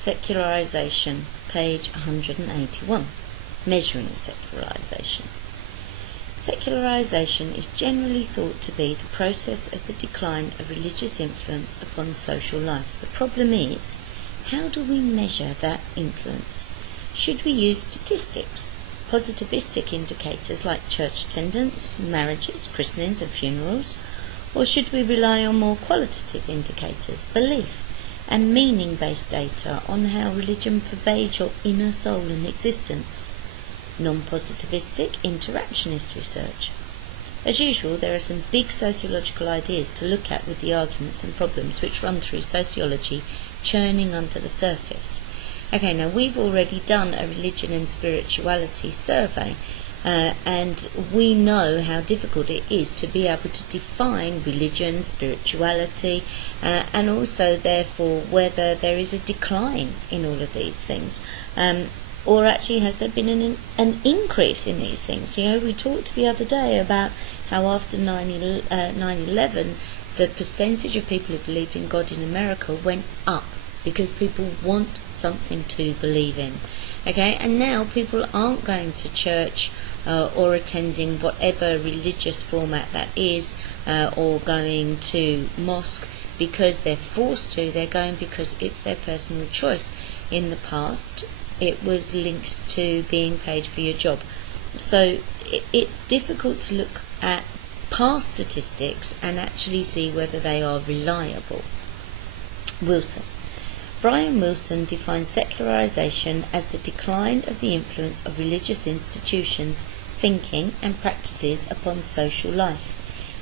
Secularisation, page 181. Measuring secularisation. Secularisation is generally thought to be the process of the decline of religious influence upon social life. The problem is, how do we measure that influence? Should we use statistics, positivistic indicators like church attendance, marriages, christenings and funerals, or should we rely on more qualitative indicators, belief, and meaning-based data on how religion pervades your inner soul and existence? Non-positivistic interactionist research. As usual, there are some big sociological ideas to look at with the arguments and problems which run through sociology, churning under the surface. Okay, now we've already done a religion and spirituality survey, and we know how difficult it is to be able to define religion, spirituality, and also therefore whether there is a decline in all of these things. Or actually has there been an increase in these things? You know, we talked the other day about how after 9/11 the percentage of people who believed in God in America went up because people want something to believe in. Okay, and now people aren't going to church or attending whatever religious format that is, or going to mosque because they're forced to. They're going because it's their personal choice. In the past, it was linked to being paid for your job. So it's difficult to look at past statistics and actually see whether they are reliable. Wilson. Brian Wilson defines secularisation as the decline of the influence of religious institutions, thinking and practices upon social life.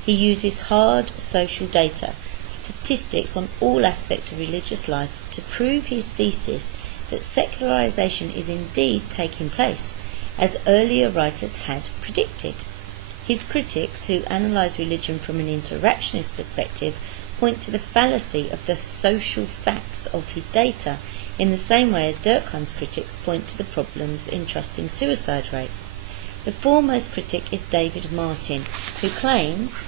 He uses hard social data, statistics on all aspects of religious life to prove his thesis that secularisation is indeed taking place, as earlier writers had predicted. His critics, who analyse religion from an interactionist perspective, point to the fallacy of the social facts of his data, in the same way as Durkheim's critics point to the problems in trusting suicide rates. The foremost critic is David Martin, who claims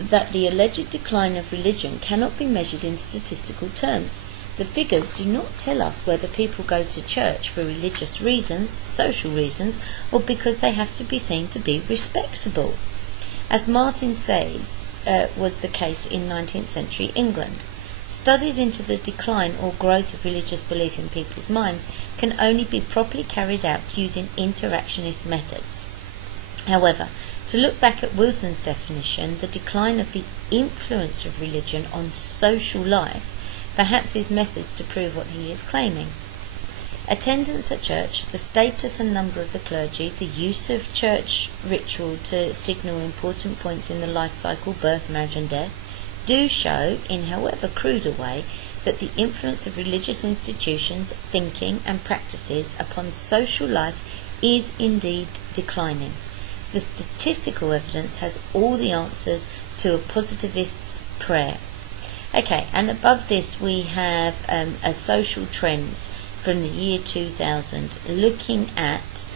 that the alleged decline of religion cannot be measured in statistical terms. The figures do not tell us whether people go to church for religious reasons, social reasons, or because they have to be seen to be respectable. As Martin says, was the case in 19th century England. Studies into the decline or growth of religious belief in people's minds can only be properly carried out using interactionist methods. However, to look back at Wilson's definition, the decline of the influence of religion on social life, perhaps his methods to prove what he is claiming. Attendance at church, the status and number of the clergy, the use of church ritual to signal important points in the life cycle, birth, marriage and death, do show, in however crude a way, that the influence of religious institutions, thinking and practices upon social life is indeed declining. The statistical evidence has all the answers to a positivist's prayer. Okay, and above this we have a social trends from the year 2000 looking at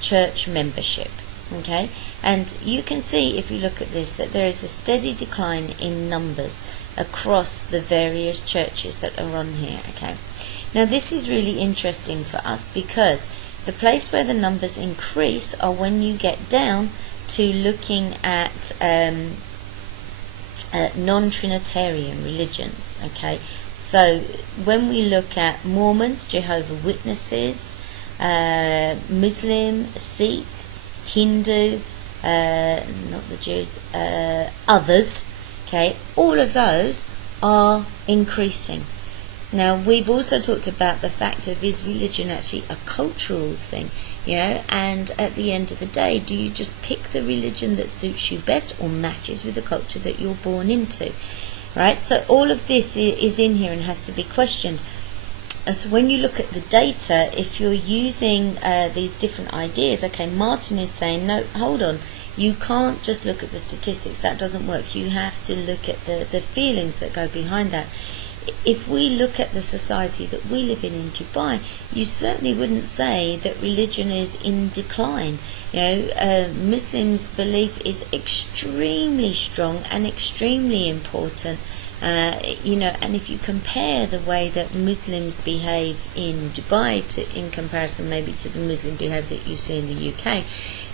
church membership. Okay, and you can see if you look at this that there is a steady decline in numbers across the various churches that are on here. Okay, now this is really interesting for us because the place where the numbers increase are when you get down to looking at non-Trinitarian religions. Okay, so when we look at Mormons, Jehovah's Witnesses, Muslim, Sikh, Hindu, not the Jews, others, okay, all of those are increasing. Now, we've also talked about the fact of, is religion actually a cultural thing, you know, and at the end of the day, do you just pick the religion that suits you best or matches with the culture that you're born into, right? So all of this is in here and has to be questioned. And so when you look at the data, if you're using these different ideas, okay, Martin is saying, no, hold on, you can't just look at the statistics, that doesn't work. You have to look at the feelings that go behind that. If we look at the society that we live in Dubai, you certainly wouldn't say that religion is in decline. You know, Muslims' belief is extremely strong and extremely important And if you compare the way that Muslims behave in Dubai in comparison maybe to the Muslim behaviour that you see in the UK,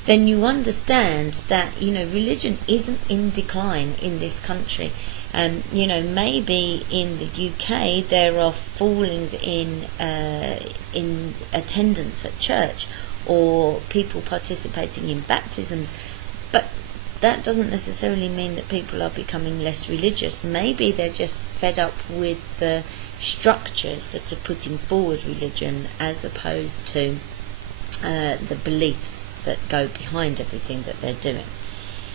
then you understand that, religion isn't in decline in this country. Maybe in the UK there are fallings in attendance at church or people participating in baptisms, but that doesn't necessarily mean that people are becoming less religious. Maybe they're just fed up with the structures that are putting forward religion as opposed to the beliefs that go behind everything that they're doing.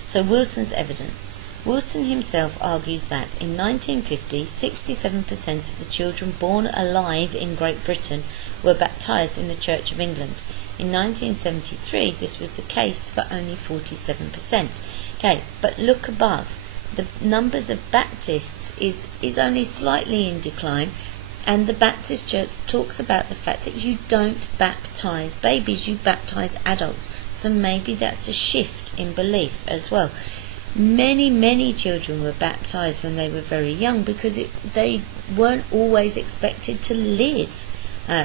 So Wilson's evidence. Wilson himself argues that in 1950, 67% of the children born alive in Great Britain were baptised in the Church of England. In 1973, this was the case for only 47%. Okay, but look above. The numbers of Baptists is only slightly in decline, and the Baptist Church talks about the fact that you don't baptise babies, you baptise adults. So maybe that's a shift in belief as well. Many children were baptised when they were very young because they weren't always expected to live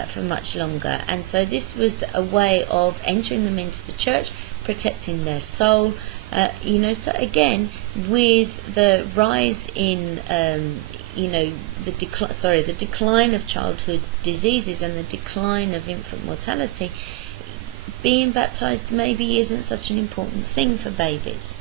for much longer, and so this was a way of entering them into the church, protecting their soul. So again, with the rise in the decline of childhood diseases and the decline of infant mortality, being baptised maybe isn't such an important thing for babies.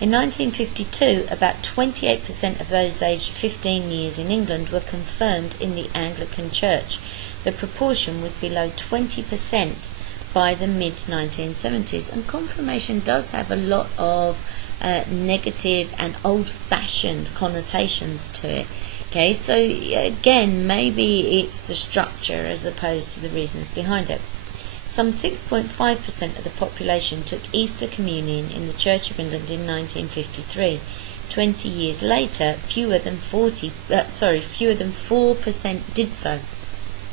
In 1952, about 28% of those aged 15 years in England were confirmed in the Anglican Church. The proportion was below 20% by the mid-1970s, and confirmation does have a lot of negative and old-fashioned connotations to it. Okay, so again, maybe it's the structure as opposed to the reasons behind it. Some 6.5% of the population took Easter Communion in the Church of England in 1953. 20 years later, fewer than 4% did so.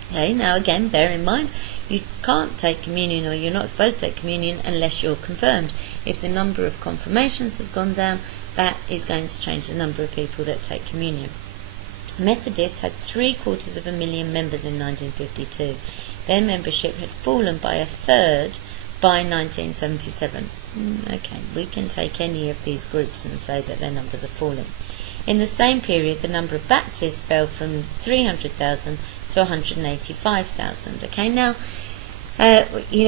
Okay, now again, bear in mind, you can't take communion, or you're not supposed to take communion unless you're confirmed. If the number of confirmations have gone down, that is going to change the number of people that take communion. Methodists had 750,000 members in 1952. Their membership had fallen by a third by 1977. Okay, we can take any of these groups and say that their numbers are falling. In the same period, the number of Baptists fell from 300,000 to 185,000. Okay, now,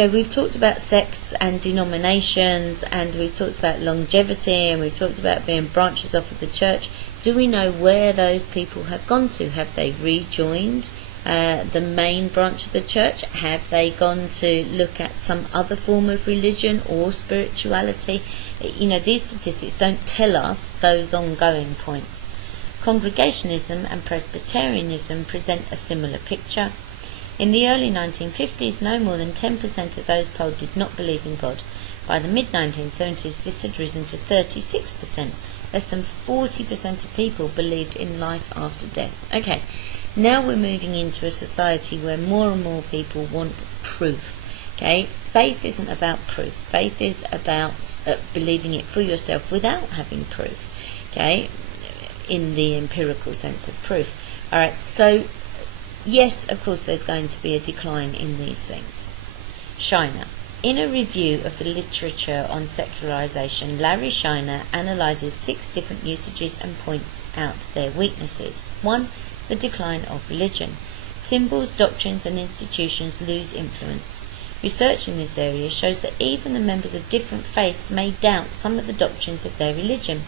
we've talked about sects and denominations, and we've talked about longevity, and we've talked about being branches off of the church. Do we know where those people have gone to? Have they rejoined the main branch of the church? Have they gone to look at some other form of religion or spirituality? These statistics don't tell us those ongoing points. Congregationalism and Presbyterianism present a similar picture. In the early 1950s, no more than 10% of those polled did not believe in God. By the mid-1970s, this had risen to 36%. Less than 40% of people believed in life after death. Okay, now we're moving into a society where more and more people want proof. Okay, faith isn't about proof. Faith is about believing it for yourself without having proof. Okay, in the empirical sense of proof. All right, so yes, of course, there's going to be a decline in these things. Shiner. In a review of the literature on secularisation, Larry Shiner analyses 6 different usages and points out their weaknesses. 1. The decline of religion. Symbols, doctrines and institutions lose influence. Research in this area shows that even the members of different faiths may doubt some of the doctrines of their religion.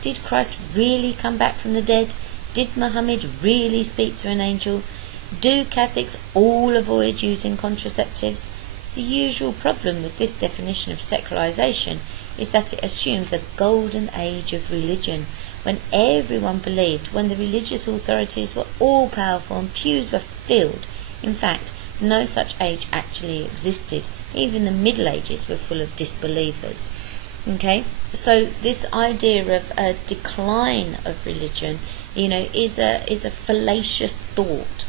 Did Christ really come back from the dead? Did Muhammad really speak to an angel? Do Catholics all avoid using contraceptives? The usual problem with this definition of secularisation is that it assumes a golden age of religion, when everyone believed, when the religious authorities were all powerful and pews were filled. In fact, no such age actually existed. Even the Middle Ages were full of disbelievers. Okay, so this idea of a decline of religion, is a fallacious thought.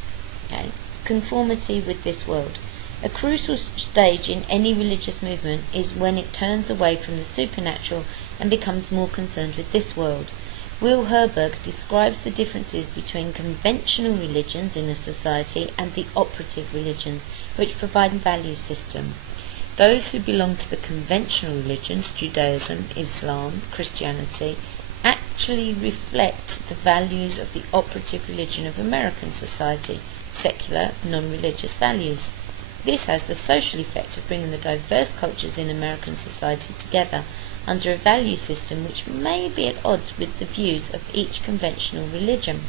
Okay, conformity with this world. A crucial stage in any religious movement is when it turns away from the supernatural and becomes more concerned with this world. Will Herberg describes the differences between conventional religions in a society and the operative religions, which provide a value system. Those who belong to the conventional religions, Judaism, Islam, Christianity, actually reflect the values of the operative religion of American society, secular, non-religious values. This has the social effect of bringing the diverse cultures in American society together under a value system which may be at odds with the views of each conventional religion.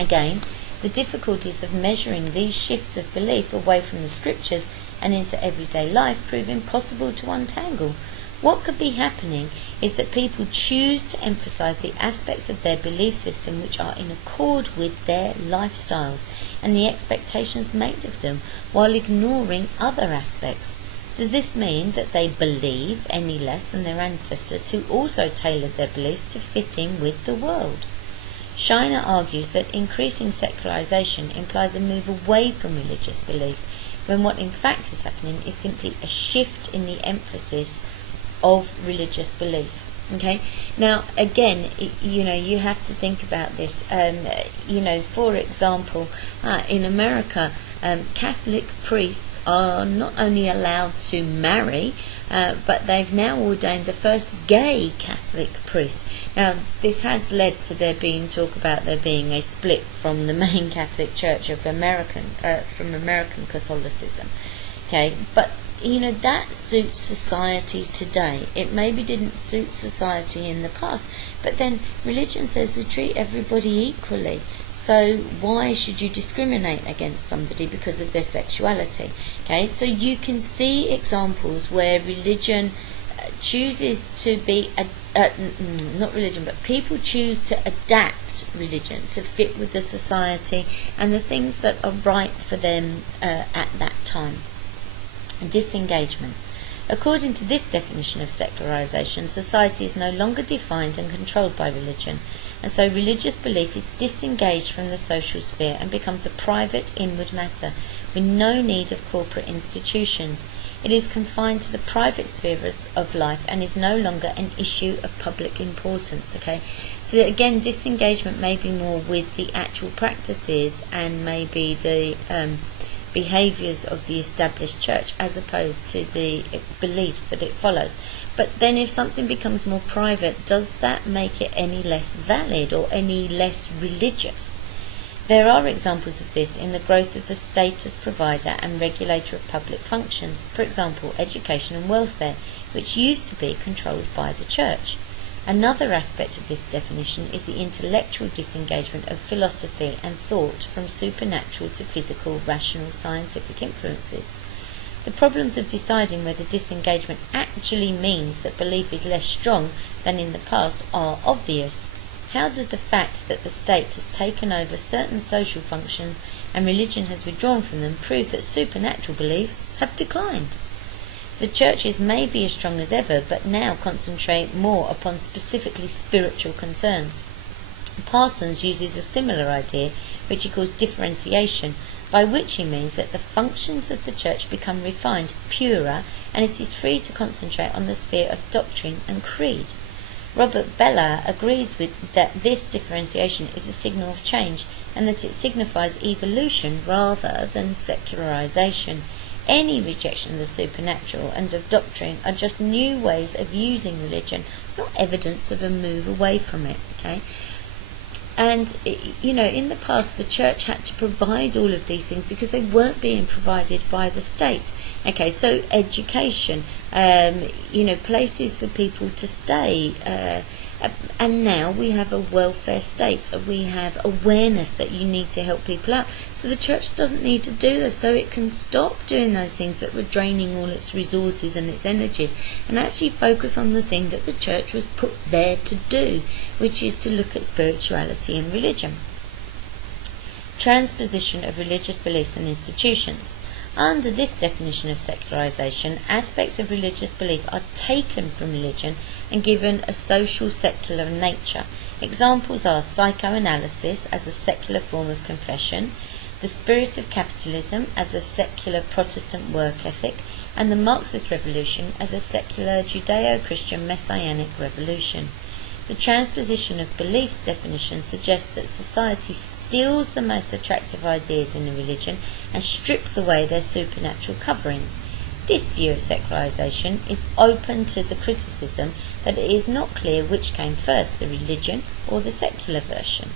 Again, the difficulties of measuring these shifts of belief away from the scriptures and into everyday life prove impossible to untangle. What could be happening is that people choose to emphasize the aspects of their belief system which are in accord with their lifestyles and the expectations made of them, while ignoring other aspects. Does this mean that they believe any less than their ancestors who also tailored their beliefs to fit in with the world? Shiner argues that increasing secularization implies a move away from religious belief, when what in fact is happening is simply a shift in the emphasis of religious belief. Okay, now again, you have to think about this. For example, in America, Catholic priests are not only allowed to marry, but they've now ordained the first gay Catholic priest. Now, this has led to there being talk about there being a split from the main Catholic Church of American Catholicism. Okay, but that suits society today. It maybe didn't suit society in the past, but then religion says we treat everybody equally. So why should you discriminate against somebody because of their sexuality? Okay, so you can see examples where religion chooses to be, not religion, but people choose to adapt religion to fit with the society and the things that are right for them at that time. Disengagement. According to this definition of secularization, society is no longer defined and controlled by religion, and so religious belief is disengaged from the social sphere and becomes a private inward matter with no need of corporate institutions. It is confined to the private sphere of life and is no longer an issue of public importance. Okay, so again, disengagement may be more with the actual practices and maybe the behaviours of the established church as opposed to the beliefs that it follows. But then if something becomes more private, does that make it any less valid or any less religious? There are examples of this in the growth of the state as provider and regulator of public functions, for example, education and welfare, which used to be controlled by the church. Another aspect of this definition is the intellectual disengagement of philosophy and thought from supernatural to physical, rational, scientific influences. The problems of deciding whether disengagement actually means that belief is less strong than in the past are obvious. How does the fact that the state has taken over certain social functions and religion has withdrawn from them prove that supernatural beliefs have declined? The churches may be as strong as ever, but now concentrate more upon specifically spiritual concerns. Parsons uses a similar idea, which he calls differentiation, by which he means that the functions of the church become refined, purer, and it is free to concentrate on the sphere of doctrine and creed. Robert Bella agrees with that this differentiation is a signal of change, and that it signifies evolution rather than secularization. Any rejection of the supernatural and of doctrine are just new ways of using religion, not evidence of a move away from it. Okay, and in the past the church had to provide all of these things because they weren't being provided by the state. Okay, so education, places for people to stay, and now we have a welfare state. We have awareness that you need to help people out. So the church doesn't need to do this, so it can stop doing those things that were draining all its resources and its energies and actually focus on the thing that the church was put there to do, which is to look at spirituality and religion. Transposition of religious beliefs and institutions. Under this definition of secularization, aspects of religious belief are taken from religion and given a social secular nature. Examples are psychoanalysis as a secular form of confession, the spirit of capitalism as a secular Protestant work ethic, and the Marxist revolution as a secular Judeo-Christian messianic revolution. The transposition of beliefs definition suggests that society steals the most attractive ideas in a religion and strips away their supernatural coverings. This view of secularisation is open to the criticism that it is not clear which came first, the religion or the secular version.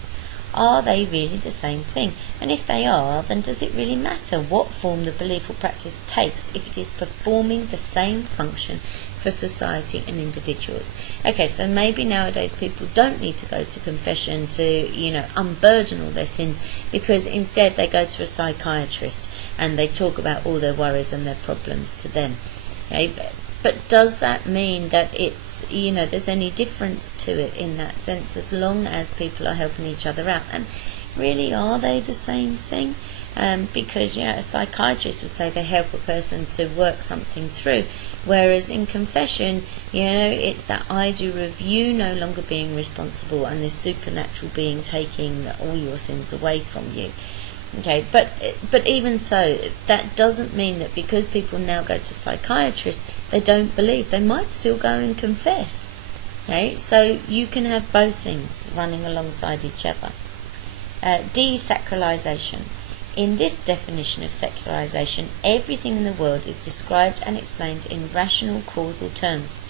Are they really the same thing? And if they are, then does it really matter what form the belief or practice takes if it is performing the same function for society and individuals? Okay, so maybe nowadays people don't need to go to confession to, unburden all their sins, because instead they go to a psychiatrist and they talk about all their worries and their problems to them. Okay, but does that mean that it's, there's any difference to it in that sense, as long as people are helping each other out? And really, are they the same thing? Because, a psychiatrist would say they help a person to work something through, whereas in confession, it's that I do review no longer being responsible and the supernatural being taking all your sins away from you. Okay, but even so, that doesn't mean that because people now go to psychiatrists, they don't believe. They might still go and confess. Okay, so you can have both things running alongside each other. Desacralisation. In this definition of secularisation, everything in the world is described and explained in rational causal terms.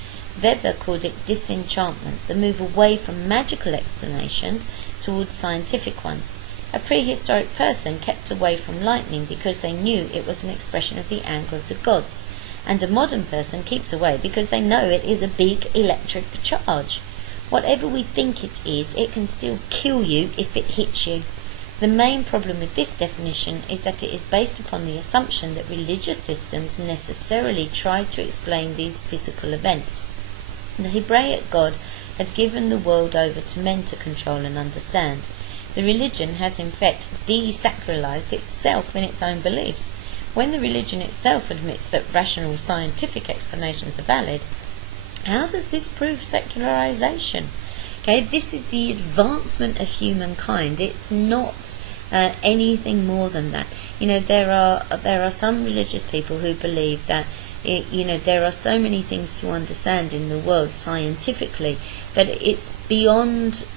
Weber called it disenchantment, the move away from magical explanations towards scientific ones. A prehistoric person kept away from lightning because they knew it was an expression of the anger of the gods, and a modern person keeps away because they know it is a big electric charge. Whatever we think it is, it can still kill you if it hits you. The main problem with this definition is that it is based upon the assumption that religious systems necessarily try to explain these physical events. The Hebraic God had given the world over to men to control and understand. The religion has in fact desacralised itself in its own beliefs. When the religion itself admits that rational scientific explanations are valid, how does this prove secularisation? Okay, this is the advancement of humankind. It's not anything more than that. There are some religious people who believe that there are so many things to understand in the world scientifically that it's beyond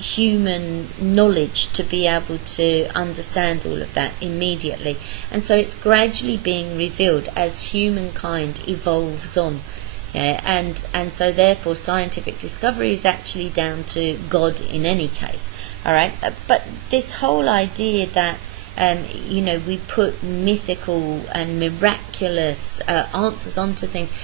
human knowledge to be able to understand all of that immediately, and so it's gradually being revealed as humankind evolves on. Yeah, and so therefore scientific discovery is actually down to God in any case. All right, but this whole idea that we put mythical and miraculous answers onto things.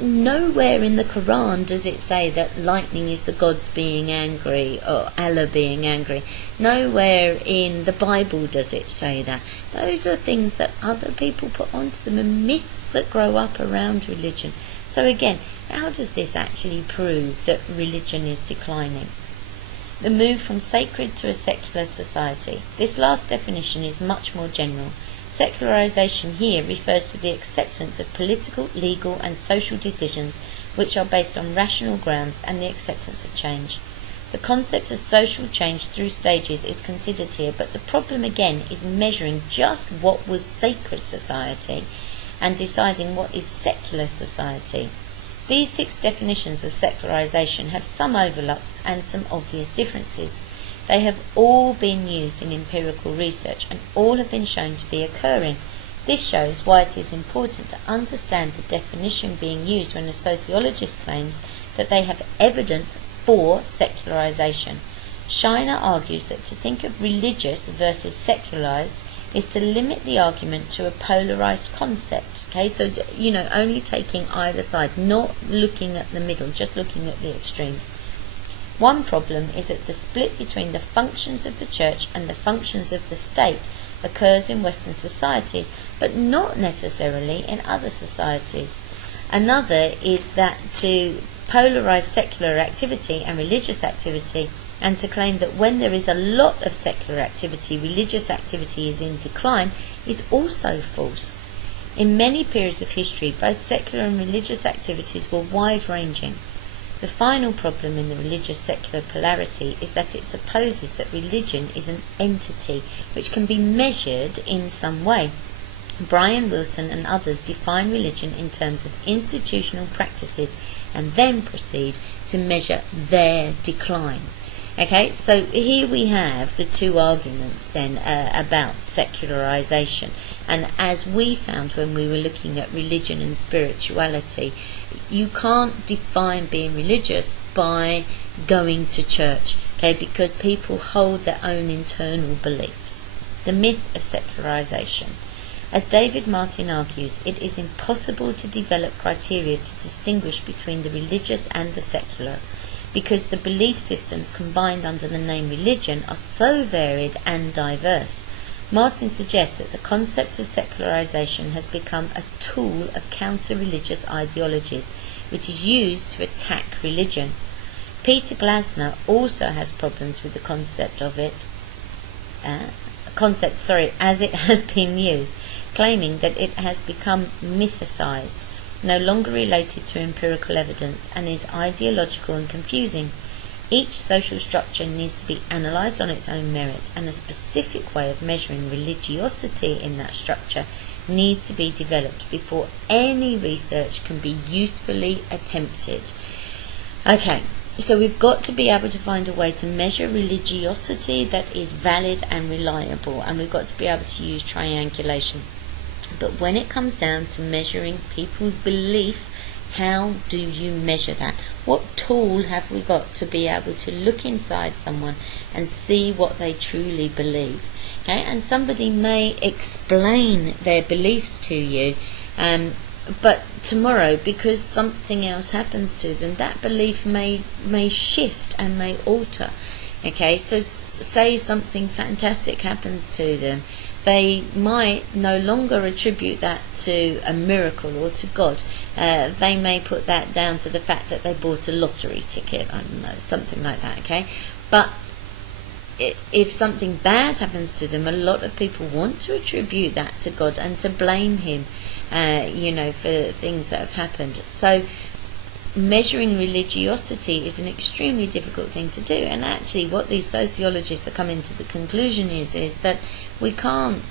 Nowhere in the Quran does it say that lightning is the gods being angry or Allah being angry. Nowhere in the Bible does it say that. Those are things that other people put onto them, and myths that grow up around religion. So again, how does this actually prove that religion is declining? The move from sacred to a secular society. This last definition is much more general. Secularisation here refers to the acceptance of political, legal and social decisions which are based on rational grounds and the acceptance of change. The concept of social change through stages is considered here, but the problem again is measuring just what was sacred society and deciding what is secular society. These 6 definitions of secularisation have some overlaps and some obvious differences. They have all been used in empirical research and all have been shown to be occurring. This shows why it is important to understand the definition being used when a sociologist claims that they have evidence for secularisation. Shiner argues that to think of religious versus secularised is to limit the argument to a polarised concept. Okay, so only taking either side, not looking at the middle, just looking at the extremes. One problem is that the split between the functions of the church and the functions of the state occurs in Western societies, but not necessarily in other societies. Another is that to polarise secular activity and religious activity, and to claim that when there is a lot of secular activity, religious activity is in decline, is also false. In many periods of history, both secular and religious activities were wide-ranging. The final problem in the religious-secular polarity is that it supposes that religion is an entity which can be measured in some way. Brian Wilson and others define religion in terms of institutional practices and then proceed to measure their decline. Okay, so here we have the two arguments then about secularisation. And as we found when we were looking at religion and spirituality, you can't define being religious by going to church, okay, because people hold their own internal beliefs. The myth of secularisation. As David Martin argues, it is impossible to develop criteria to distinguish between the religious and the secular, because the belief systems combined under the name religion are so varied and diverse. Martin suggests that the concept of secularisation has become a tool of counter-religious ideologies, which is used to attack religion. Peter Glasner also has problems with the concept as it has been used, claiming that it has become mythicized, no longer related to empirical evidence, and is ideological and confusing. Each social structure needs to be analysed on its own merit, and a specific way of measuring religiosity in that structure needs to be developed before any research can be usefully attempted. Okay, so we've got to be able to find a way to measure religiosity that is valid and reliable, and we've got to be able to use triangulation. But when it comes down to measuring people's belief, how do you measure that? What tool have we got to be able to look inside someone and see what they truly believe? Okay, and somebody may explain their beliefs to you, but tomorrow, because something else happens to them, that belief may shift and may alter. Okay, so say something fantastic happens to them, they might no longer attribute that to a miracle or to God. They may put that down to the fact that they bought a lottery ticket, I don't know, something like that, okay? But if something bad happens to them, a lot of people want to attribute that to God and to blame him, for things that have happened. So measuring religiosity is an extremely difficult thing to do, and actually what these sociologists are coming to the conclusion is that we can't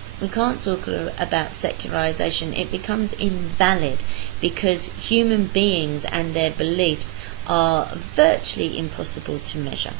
talk about secularisation. It becomes invalid because human beings and their beliefs are virtually impossible to measure.